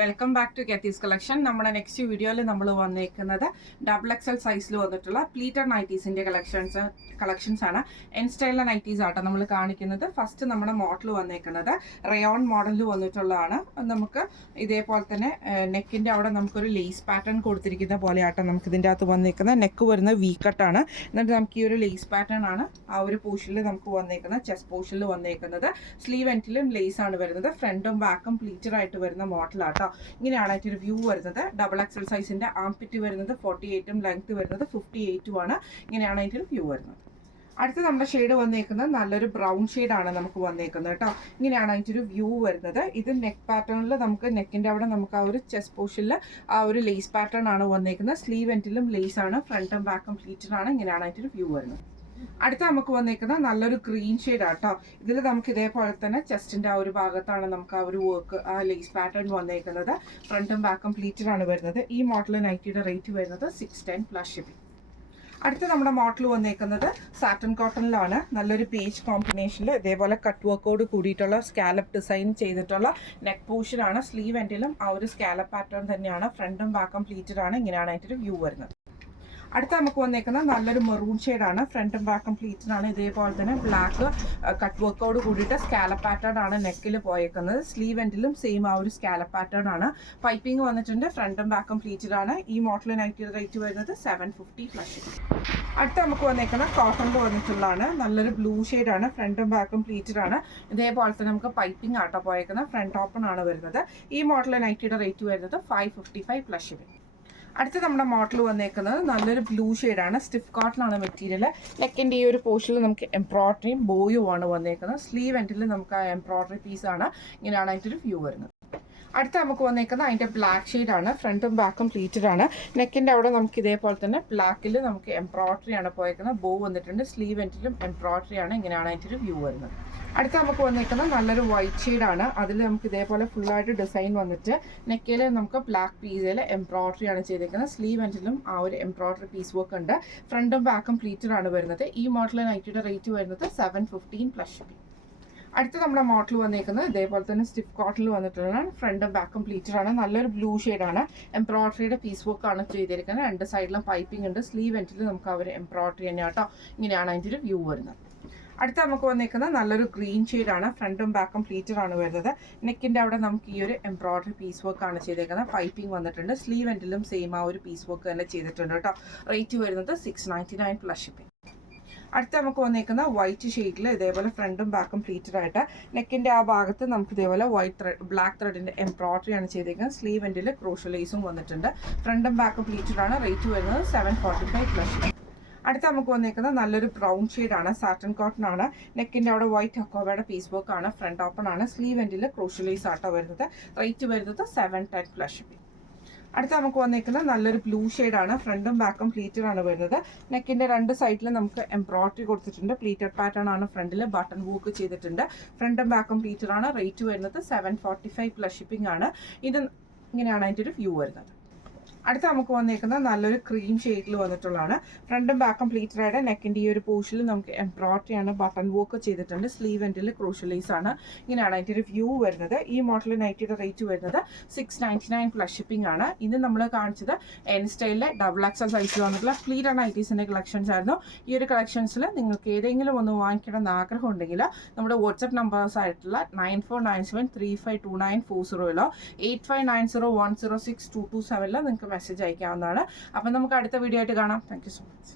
Welcome back to കെത്തീസ് collection. നമ്മുടെ next വീഡിയോയിൽ നമ്മൾ വന്നേക്കുന്നത് XXL സൈസിൽ വന്നിട്ടുള്ള പ്ലീറ്റഡ് നൈറ്റീസിൻ്റെ കളക്ഷൻസ് ആണ്. എൻ സ്റ്റൈലിലെ നൈറ്റീസ് ആട്ടോ നമ്മൾ കാണിക്കുന്നത്. ഫസ്റ്റ് നമ്മുടെ മോഡൽ വന്നേക്കുന്നത് റയോൺ മോഡലിൽ വന്നിട്ടുള്ളതാണ്. നമുക്ക് ഇതേപോലെ തന്നെ നെക്കിൻ്റെ അവിടെ നമുക്കൊരു ലേസ് പാറ്റേൺ കൊടുത്തിരിക്കുന്ന പോലെ ആട്ടോ നമുക്ക് ഇതിൻ്റെ അകത്ത് വന്നേക്കുന്നത്. നെക്ക് വരുന്നത് വി കട്ടാണ്. എന്നിട്ട് നമുക്ക് ഈ ഒരു ലേസ് പാറ്റേൺ ആണ് ആ ഒരു പോർഷനിൽ നമുക്ക് വന്നേക്കുന്നത്. ചെസ്റ്റ് പോർഷനിൽ വന്നേക്കുന്നത്. സ്ലീവ് എൻഡിലും ലേസ് ആണ് വരുന്നത്. ഫ്രണ്ടും ബാക്കും പ്ലീറ്റഡ് ആയിട്ട് വരുന്ന മോഡലാട്ടോ. ഇങ്ങനെയാണ് അതിൻ്റെ വ്യൂ വരുന്നത്. XXL സൈസിൻ്റെ ആംപിറ്റ് വരുന്നത് 48ഉം ലെങ്ത് വരുന്നത് 58ഉം ആണ്. ഇങ്ങനെയാണ് അതിൻ്റെ വ്യൂ വരുന്നത്. അടുത്ത നമ്മുടെ ഷെയ്ഡ് വന്നേക്കുന്നത് നല്ലൊരു ബ്രൗൺ ഷെയ്ഡാണ് നമുക്ക് വന്നേക്കുന്നത് കേട്ടോ. ഇങ്ങനെയാണ് അതിൻ്റെ ഒരു വ്യൂ വരുന്നത്. ഇത് നെക്ക് പാറ്റേണിൽ നമുക്ക് നെക്കിൻ്റെ അവിടെ നമുക്ക് ആ ഒരു ചെസ്റ്റ് പോർഷനിൽ ആ ഒരു ലേസ് പാറ്റേൺ ആണ് വന്നേക്കുന്നത്. സ്ലീവ് എൻഡിലും ലേസ് ആണ്. ഫ്രണ്ടും ബാക്കും പ്ലീറ്റഡ് ആണ്. ഇങ്ങനെയാണ് അതിൻ്റെ ഒരു വ്യൂ വരുന്നത്. അടുത്ത നമുക്ക് വന്നേക്കുന്നത് നല്ലൊരു ഗ്രീൻ ഷെയ്ഡ് ആട്ടോ. ഇതിൽ നമുക്ക് ഇതേപോലെ തന്നെ ചെസ്റ്റിൻ്റെ ആ ഒരു ഭാഗത്താണ് നമുക്ക് ആ ഒരു വർക്ക് ആ ലേസ് പാറ്റേൺ വന്നേക്കുന്നത്. ഫ്രണ്ടും ബാക്കും പ്ലീറ്റഡ് ആണ് വരുന്നത്. ഈ മോഡൽ നൈറ്റിയുടെ റേറ്റ് വരുന്നത് 610 പ്ലസ് ഷിപ്പിംഗ്. അടുത്ത നമ്മുടെ മോഡൽ വന്നേക്കുന്നത് സാറ്റൻ കോട്ടണിലാണ്. നല്ലൊരു പേജ് കോമ്പിനേഷനിൽ ഇതേപോലെ കട്ട് വർക്കോട് കൂടിയിട്ടുള്ള സ്കാലപ്പ് ഡിസൈൻ ചെയ്തിട്ടുള്ള നെക്ക് പോർഷനാണ്. സ്ലീവ് എൻഡിലും ആ ഒരു സ്കാലപ്പ് പാറ്റേൺ തന്നെയാണ്. ഫ്രണ്ടും ബാക്കും പ്ലീറ്റഡ് ആണ്. ഇങ്ങനെയാണ് അതിൻ്റെ ഒരു വ്യൂ വരുന്നത്. അടുത്ത നമുക്ക് വന്നേക്കുന്നത് നല്ലൊരു മെറൂൺ ഷെയ്ഡാണ്. ഫ്രണ്ടും ബാക്കും പ്ലീറ്റഡ് ആണ്. ഇതേപോലെ തന്നെ ബ്ലാക്ക് കട്ട് വർക്കോട് കൂടിയിട്ട് സ്കാലപ്പ് പാറ്റേൺ ആണ് നെക്കിൽ പോയേക്കുന്നത്. സ്ലീവ് എൻഡിലും സെയിം ആ ഒരു സ്കാലപ്പ് പാറ്റേൺ ആണ്. പൈപ്പിംഗ് വന്നിട്ടുണ്ട്. ഫ്രണ്ടും ബാക്കും പ്ലീറ്റഡ് ആണ്. ഈ മോഡൽ നൈറ്റിയുടെ റേറ്റ് വരുന്നത് 750 പ്ലസ്. അടുത്ത നമുക്ക് വന്നേക്കുന്നത് കോട്ടണിൽ വന്നിട്ടുള്ളതാണ്. നല്ലൊരു ബ്ലൂ ഷെയ്ഡാണ്. ഫ്രണ്ടും ബാക്കും പ്ലീറ്റഡ് ആണ്. ഇതേപോലെ തന്നെ നമുക്ക് പൈപ്പിംഗ് ആട്ടോ പോയേക്കുന്നത്. ഫ്രണ്ട് ഓപ്പൺ ആണ് വരുന്നത്. ഈ മോഡൽ നൈറ്റിയുടെ റേറ്റ് വരുന്നത് 555 പ്ലസ് ഷിപ്പിംഗ്. അടുത്ത നമ്മുടെ മോഡൽ വന്നേക്കുന്നത് നല്ലൊരു ബ്ലൂ ഷെയ്ഡാണ്. സ്റ്റിഫ് കോട്ടണാണ് മെറ്റീരിയൽ. നെക്കിൻ്റെ ഈ ഒരു പോർഷനിൽ നമുക്ക് എംബ്രോയ്ഡറിയും ബോയും ആണ് വന്നേക്കുന്നത്. സ്ലീവ് എൻഡിൽ നമുക്ക് ആ എംബ്രോയ്ഡറി പീസാണ്. ഇങ്ങനെയാണ് അതിൻ്റെ ഒരു വ്യൂ വരുന്നത്. അടുത്ത നമുക്ക് വന്നേക്കുന്നത് അതിൻ്റെ ബ്ലാക്ക് ഷെയ്ഡാണ്. ഫ്രണ്ടും ബാക്കും പ്ലീറ്റഡ് ആണ്. നെക്കിൻ്റെ അവിടെ നമുക്ക് ഇതേപോലെ തന്നെ ബ്ലാക്കിൽ നമുക്ക് എംബ്രോയ്ഡറി ആണ് പോയേക്കുന്നത്. ബോ വന്നിട്ടുണ്ട്. സ്ലീവ് എൻഡിലും എംബ്രോയ്ഡറി ആണ്. ഇങ്ങനെയാണ് അതിൻ്റെ ഒരു വ്യൂ വരുന്നത്. അടുത്ത നമുക്ക് വന്നേക്കുന്നത് നല്ലൊരു വൈറ്റ് ഷെയ്ഡാണ്. അതിൽ നമുക്ക് ഇതേപോലെ ഫുള്ളായിട്ട് ഡിസൈൻ വന്നിട്ട് നെക്കിൽ നമുക്ക് ബ്ലാക്ക് പീസിൽ എംബ്രോയ്ഡറി ആണ് ചെയ്തേക്കുന്നത്. സ്ലീവ് എൻഡിലും ആ ഒരു എംബ്രോയ്ഡറി പീസ് വർക്ക് ഉണ്ട്. ഫ്രണ്ടും ബാക്കും പ്ലീറ്റഡ് ആണ് വരുന്നത്. ഈ മോഡൽ നൈറ്റിയുടെ റേറ്റ് വരുന്നത് 715 പ്ലസ് ഷിപ്പിംഗ്. അടുത്ത നമ്മുടെ മോഡൽ വന്നേക്കുന്നത് ഇതേപോലെ തന്നെ സ്റ്റിഫ് കോട്ടണിൽ വന്നിട്ടുള്ളതാണ്. ഫ്രണ്ടും ബാക്കും പ്ലീറ്റഡ് ആണ്. നല്ലൊരു ബ്ലൂ ഷെയ്ഡാണ്. എംബ്രോയ്ഡറിയുടെ പീസ് വർക്ക് ആണ് ചെയ്തിരിക്കുന്നത്. രണ്ട് സൈഡിലും പൈപ്പിംഗ് ഉണ്ട്. സ്ലീവ് എൻഡിൽ നമുക്ക് അവർ എംബ്രോയ്ഡറി തന്നെ കേട്ടോ. ഇങ്ങനെയാണ് അതിൻ്റെ ഒരു വ്യൂ വരുന്നത്. അടുത്ത നമുക്ക് വന്നേക്കുന്നത് നല്ലൊരു ഗ്രീൻ ഷെയ്ഡാണ്. ഫ്രണ്ടും ബാക്കും പ്ലീറ്റഡ് ആണ് വരുന്നത്. നെക്കിൻ്റെ അവിടെ നമുക്ക് ഈ ഒരു എംബ്രോയ്ഡറി പീസ് വർക്ക് ആണ് ചെയ്തേക്കുന്നത്. പൈപ്പിംഗ് വന്നിട്ടുണ്ട്. സ്ലീവ് എൻഡിലും സെയിം ആ ഒരു പീസ് വർക്ക് തന്നെ ചെയ്തിട്ടുണ്ട് കേട്ടോ. റേറ്റ് വരുന്നത് 699 പ്ലസ് ഷിപ്പിംഗ്. അടുത്ത നമുക്ക് വന്നേക്കുന്ന വൈറ്റ് ഷെയ്ഡിൽ ഇതേപോലെ ഫ്രണ്ടും ബാക്കും പ്ലീറ്റഡ് ആയിട്ട് നെക്കിൻ്റെ ആ ഭാഗത്ത് നമുക്ക് ഇതേപോലെ ബ്ലാക്ക് ത്രെഡിൻ്റെ എംബ്രോയ്ഡറി ആണ് ചെയ്തേക്കുന്നത്. സ്ലീവ് എൻഡിൽ ക്രോഷോ ലേസും വന്നിട്ടുണ്ട്. ഫ്രണ്ടും ബാക്കും പ്ലീറ്റഡ് ആണ്. റേറ്റ് വരുന്നത് 745 പ്ലസ്. അടുത്ത നമുക്ക് വന്നേക്കുന്നത് നല്ലൊരു ബ്രൗൺ ഷെയ്ഡാണ്. സാറ്റൻ കോട്ടൺ ആണ്. നെക്കിൻ്റെ അവിടെ വൈറ്റ് അക്കോബയുടെ പീസ് വർക്ക് ആണ്. ഫ്രണ്ട് ഓപ്പൺ ആണ്. സ്ലീവ് എൻഡിൽ ക്രോഷോ ലേസ് ആട്ടോ വരുന്നത്. റേറ്റ് വരുന്നത് 710 പ്ലസ് ഷിപ്പിംഗ്. അടുത്ത നമുക്ക് വന്നേക്കുന്നത് നല്ലൊരു ബ്ലൂ ഷെയ്ഡാണ്. ഫ്രണ്ടും ബാക്കും പ്ലീറ്റഡ് ആണ് വരുന്നത്. നെക്കിൻ്റെ രണ്ട് സൈഡിലും നമുക്ക് എംബ്രോയ്ഡറി കൊടുത്തിട്ടുണ്ട്. പ്ലീറ്റഡ് പാറ്റേൺ ആണ്. ഫ്രണ്ടിൽ ബട്ടൺ വർക്ക് ചെയ്തിട്ടുണ്ട്. ഫ്രണ്ടും ബാക്കും പ്ലീറ്റഡ് ആണ്. റേറ്റ് വരുന്നത് 745 പ്ലസ് ഷിപ്പിംഗ് ആണ്. ഇത് ഇങ്ങനെയാണ് അതിൻ്റെ ഒരു വ്യൂ വരുന്നത്. അടുത്ത നമുക്ക് വന്നേക്കുന്നത് നല്ലൊരു ക്രീം ഷെയ്ഡിൽ വന്നിട്ടുള്ളതാണ്. ഫ്രണ്ടും ബാക്കും പ്ലീറ്റഡ് ആയിട്ട് നെക്കിൻ്റെ ഈ ഒരു പോർഷനിൽ നമുക്ക് എംബ്രോയ്ഡറി ആണ്. ബട്ടൺ വർക്ക് ചെയ്തിട്ടുണ്ട്. സ്ലീവ് എൻഡിൽ ക്രോഷോ ലേസ് ആണ്. ഇങ്ങനെയാണ് അതിൻ്റെ ഒരു വ്യൂ വരുന്നത്. ഈ മോഡൽ നൈറ്റിയുടെ റേറ്റ് വരുന്നത് 699 പ്ലസ് ഷിപ്പിംഗ് ആണ്. ഇത് നമ്മൾ കാണിച്ചത് എൻ സ്റ്റൈലിലെ XXL സൈസിൽ വന്നിട്ടുള്ള പ്ലീറ്റഡ് നൈറ്റീസിൻ്റെ കളക്ഷൻസ് ആയിരുന്നു. ഈ ഒരു കളക്ഷൻസിൽ നിങ്ങൾക്ക് ഏതെങ്കിലും ഒന്ന് വാങ്ങിക്കണമെന്ന് ആഗ്രഹം ഉണ്ടെങ്കിൽ നമ്മുടെ വാട്സ്ആപ്പ് നമ്പേഴ്സ് ആയിട്ടുള്ള 9497352940 8590106227 നിങ്ങൾക്ക് മെസ്സേജ് അയക്കാവുന്നതാണ്. അപ്പം നമുക്ക് അടുത്ത വീഡിയോ ആയിട്ട് കാണാം. Thank you so much.